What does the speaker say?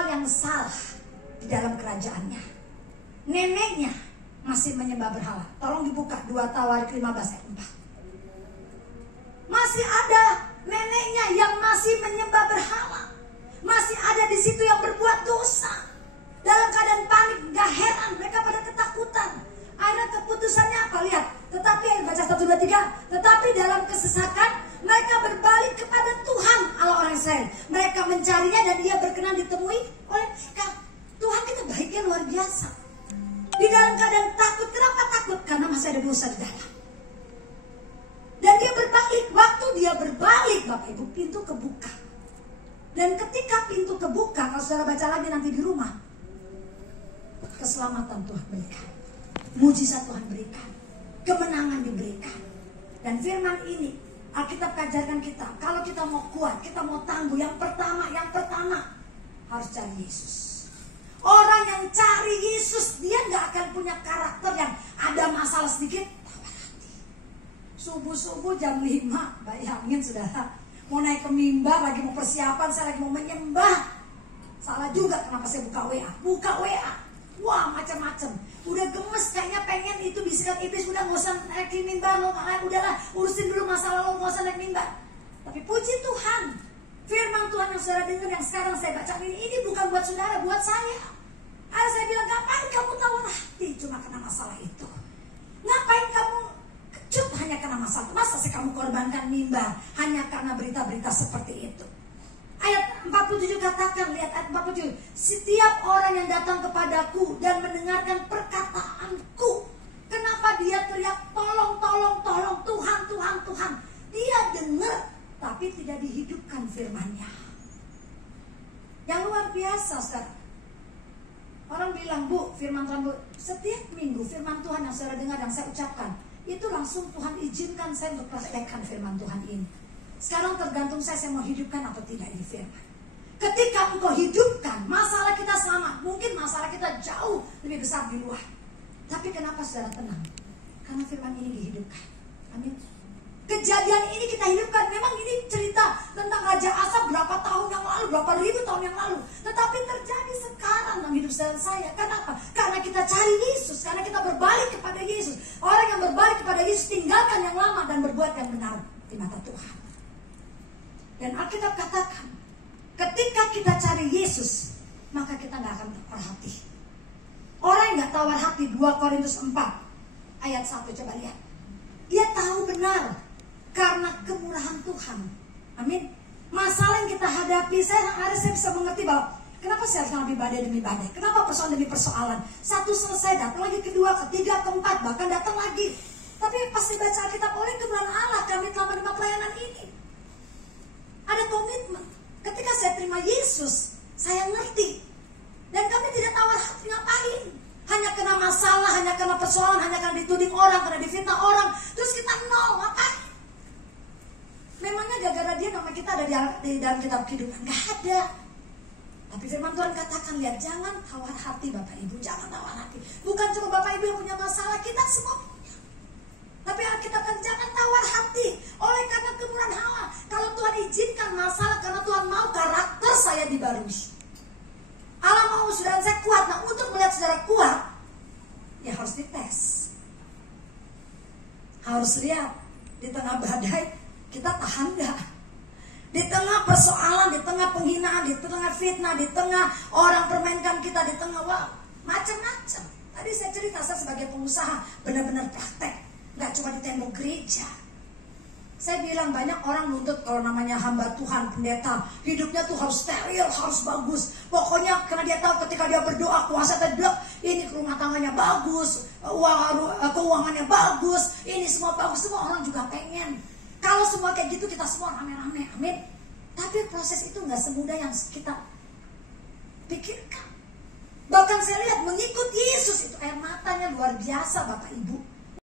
hal yang salah di dalam kerajaannya. Neneknya masih menyembah berhala. Tolong dibuka 2 Tawarik 15 ayat 4. Masih ada neneknya yang masih menyembah berhala. Masih ada di situ yang berbuat dosa. Dalam keadaan panik, gak heran mereka pada ketakutan. Akhirnya keputusannya apa? Lihat. Tetapi, baca 1, 2, 3. Tetapi dalam kesesakan mereka berbalik kepada Tuhan Allah orang Israel. Mereka mencarinya dan dia berkenan ditemui oleh mereka. Tuhan kita baiknya luar biasa. Di dalam keadaan takut. Kenapa takut? Karena masih ada dosa di dalam. Dan dia berbalik. Waktu dia berbalik, Bapak Ibu, pintu kebuka. Dan ketika pintu kebuka, kalau saudara baca lagi nanti di rumah, keselamatan Tuhan berikan, mujizat Tuhan berikan, kemenangan diberikan. Dan firman ini Alkitab ajarkan kita, kalau kita mau kuat, kita mau tangguh, yang pertama harus cari Yesus. Orang yang cari Yesus, dia gak akan punya karakter yang ada masalah sedikit tawar hati. Subuh-subuh jam 5, bayangin saudara, mau naik ke mimbar, lagi mau persiapan, saya lagi mau menyembah. Salah juga kenapa saya buka WA. Wah, macam-macam. Udah gemes, kayaknya pengen itu bisikan iblis, udah gak usah naik ke mimbar, udahlah urusin dulu masalah lo, gak usah naik mimbar. Tapi puji Tuhan, firman Tuhan yang saudara dengar, yang sekarang saya baca ini bukan buat saudara, buat saya. Saya bilang, ngapain kamu tawar hati cuma kena masalah itu? Ngapain kamu kecut hanya karena masalah itu? Masa sih kamu korbankan mimbar hanya karena berita-berita seperti itu? Ayat 47 katakan, lihat ayat 47. Setiap orang yang datang kepadaku dan mendengarkan perkataanku. Kenapa dia teriak tolong, tolong, tolong, Tuhan, Tuhan, Tuhan. Dia dengar tapi tidak dihidupkan firman-Nya. Yang luar biasa, saudara. Orang bilang, Bu, firman Tuhan, Bu, setiap minggu firman Tuhan yang saudara dengar, yang saya ucapkan, itu langsung Tuhan izinkan saya untuk praktekkan firman Tuhan ini. Sekarang tergantung saya mau hidupkan atau tidak ini firman. Ketika engkau hidupkan, masalah kita selamat. Mungkin masalah kita jauh lebih besar di luar. Tapi kenapa saudara tenang? Karena firman ini dihidupkan. Amin. Kejadian ini kita hidupkan. Memang ini cerita tentang Raja Asa berapa tahun yang lalu, berapa ribu tahun yang lalu. Tetapi terjadi sekarang dalam hidup saya. Kenapa? Karena kita cari Yesus. Karena kita berbalik kepada Yesus. Orang yang berbalik kepada Yesus tinggalkan yang lama dan berbuat yang benar di mata Tuhan. Dan Alkitab katakan, ketika kita cari Yesus, maka kita gak akan tawar hati. Orang yang gak tawar hati, 2 Korintus 4 ayat 1, coba lihat. Dia tahu benar karena kemurahan Tuhan. Amin. Masalah yang kita hadapi, saya bisa mengerti bahwa kenapa saya harus menghadapi badai demi badai. Kenapa persoalan demi persoalan. Satu selesai, datang lagi kedua, ketiga, keempat, bahkan datang lagi. Tapi pasti baca Alkitab, oleh kemurahan Allah kami telah menerima pelayanan ini. Ada komitmen. Ketika saya terima Yesus, saya ngerti. Dan kami tidak tawar hati ngapain. Hanya kena masalah, hanya kena persoalan, hanya kena dituding orang, kena difitnah orang. Terus kita nol, ngapain? Memangnya gara-gara dia nama kita ada di dalam kitab kehidupan? Gak ada. Tapi firman Tuhan katakan, lihat, jangan tawar hati Bapak Ibu, jangan tawar hati. Bukan cuma Bapak Ibu yang punya masalah, kita semua punya. Tapi Alkitab kan jangan tawar hati. Oleh karena kemurahan Allah, kalau Tuhan izinkan masalah, karena Tuhan mau karakter saya dibarui. Allah mau saudara saya kuat. Nah, untuk melihat saudara kuat, ya harus dites. Harus lihat di tengah badai kita tahan gak? Di tengah persoalan, di tengah penghinaan, di tengah fitnah, di tengah orang permainkan kita, di tengah macam-macam. Tadi saya cerita, saya sebagai pengusaha benar-benar praktek. Gak cuma di tembok gereja. Saya bilang banyak orang nuntut kalau namanya hamba Tuhan, pendeta, hidupnya tuh harus steril, harus bagus. Pokoknya karena dia tahu ketika dia berdoa, kuasa terdoa, ini rumah tangganya bagus, keuangannya bagus, ini semua bagus. Semua orang juga pengen. Kalau semua kayak gitu kita semua rame-rame, amin. Tapi proses itu gak semudah yang kita pikirkan. Bahkan saya lihat mengikut Yesus itu air matanya luar biasa Bapak Ibu.